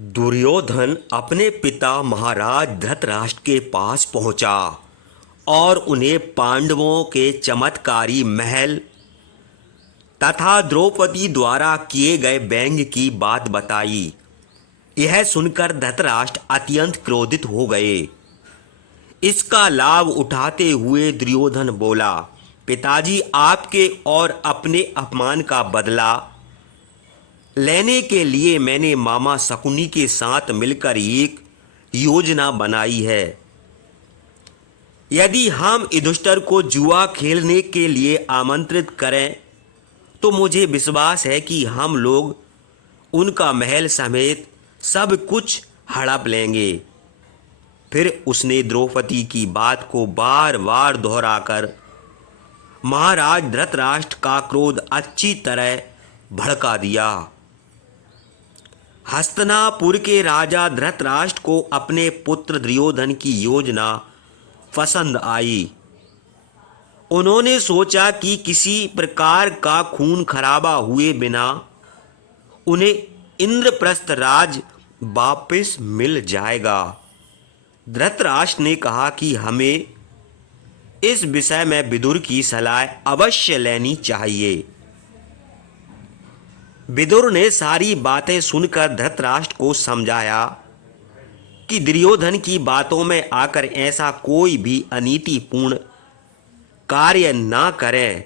दुर्योधन अपने पिता महाराज धृतराष्ट्र के पास पहुंचा और उन्हें पांडवों के चमत्कारी महल तथा द्रौपदी द्वारा किए गए व्यंग की बात बताई। यह सुनकर धृतराष्ट्र अत्यंत क्रोधित हो गए। इसका लाभ उठाते हुए दुर्योधन बोला, पिताजी, आपके और अपने अपमान का बदला लेने के लिए मैंने मामा शकुनी के साथ मिलकर एक योजना बनाई है। यदि हम युधिष्ठिर को जुआ खेलने के लिए आमंत्रित करें तो मुझे विश्वास है कि हम लोग उनका महल समेत सब कुछ हड़प लेंगे। फिर उसने द्रौपदी की बात को बार बार दोहराकर महाराज धृतराष्ट्र का क्रोध अच्छी तरह भड़का दिया। हस्तिनापुर के राजा धृतराष्ट्र को अपने पुत्र दुर्योधन की योजना पसंद आई। उन्होंने सोचा कि किसी प्रकार का खून खराबा हुए बिना उन्हें इंद्रप्रस्थ राज वापस मिल जाएगा। धृतराष्ट्र ने कहा कि हमें इस विषय में विदुर की सलाह अवश्य लेनी चाहिए। विदुर ने सारी बातें सुनकर धृतराष्ट्र को समझाया कि दुर्योधन की बातों में आकर ऐसा कोई भी अनीतिपूर्ण कार्य ना करें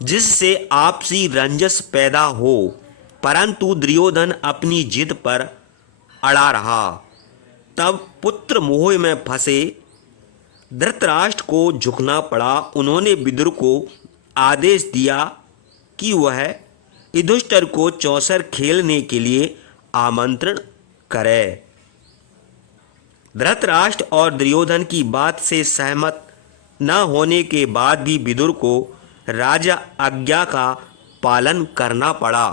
जिससे आपसी रंजस पैदा हो। परंतु दुर्योधन अपनी जिद पर अड़ा रहा। तब पुत्र मोह में फंसे धृतराष्ट्र को झुकना पड़ा। उन्होंने विदुर को आदेश दिया कि वह युधिष्ठिर को चौसर खेलने के लिए आमंत्रण करे। धृतराष्ट्र और दुर्योधन की बात से सहमत न होने के बाद भी विदुर को राजा आज्ञा का पालन करना पड़ा।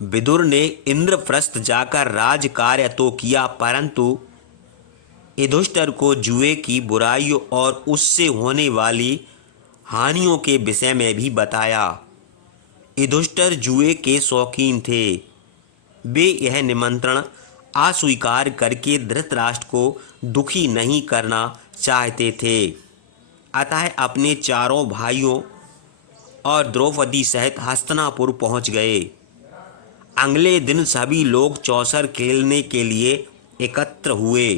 विदुर ने इंद्रप्रस्थ जाकर राज कार्य तो किया, परंतु युधिष्ठिर को जुए की बुराइयों और उससे होने वाली हानियों के विषय में भी बताया। युधिष्ठिर जुए के शौकीन थे। वे यह निमंत्रण अस्वीकार करके धृतराष्ट्र को दुखी नहीं करना चाहते थे। अतः अपने चारों भाइयों और द्रौपदी सहित हस्तिनापुर पहुंच गए। अगले दिन सभी लोग चौसर खेलने के लिए एकत्र हुए।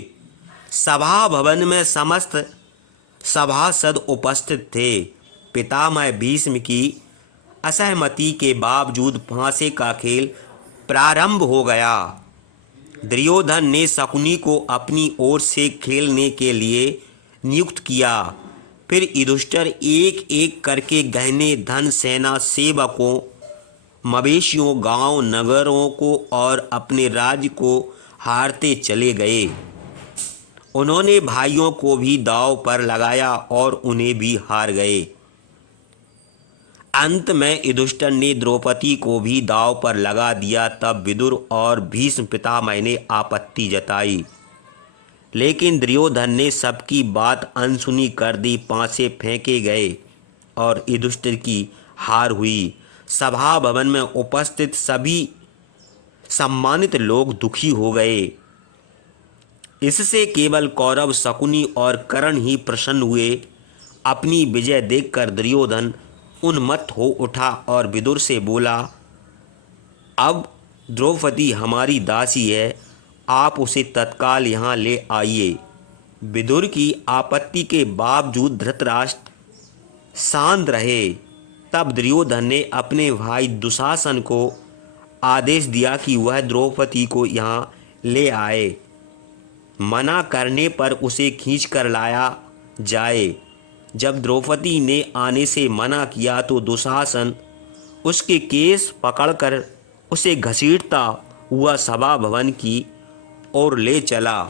सभा भवन में समस्त सभासद उपस्थित थे। पितामह भीष्म की असहमति के बावजूद फांसे का खेल प्रारंभ हो गया। दुर्योधन ने शकुनी को अपनी ओर से खेलने के लिए नियुक्त किया। फिर युधिष्ठिर एक एक करके गहने, धन, सेना, सेवकों, मवेशियों, गांव नगरों को और अपने राज्य को हारते चले गए। उन्होंने भाइयों को भी दांव पर लगाया और उन्हें भी हार गए। अंत में युधिष्ठिर ने द्रौपदी को भी दांव पर लगा दिया। तब विदुर और भीष्म पितामह ने आपत्ति जताई, लेकिन दुर्योधन ने सबकी बात अनसुनी कर दी। पांसे फेंके गए और युधिष्ठिर की हार हुई। सभा भवन में उपस्थित सभी सम्मानित लोग दुखी हो गए। इससे केवल कौरव, शकुनी और कर्ण ही प्रसन्न हुए। अपनी विजय देखकर दुर्योधन उन्मत्त हो उठा और विदुर से बोला, अब द्रौपदी हमारी दासी है, आप उसे तत्काल यहाँ ले आइए। विदुर की आपत्ति के बावजूद धृतराष्ट्र शांत रहे। तब दुर्योधन ने अपने भाई दुशासन को आदेश दिया कि वह द्रौपदी को यहाँ ले आए। मना करने पर उसे खींचकर लाया जाए। जब द्रौपदी ने आने से मना किया तो दुशासन उसके केस पकड़कर उसे घसीटता हुआ सभा भवन की ओर ले चला।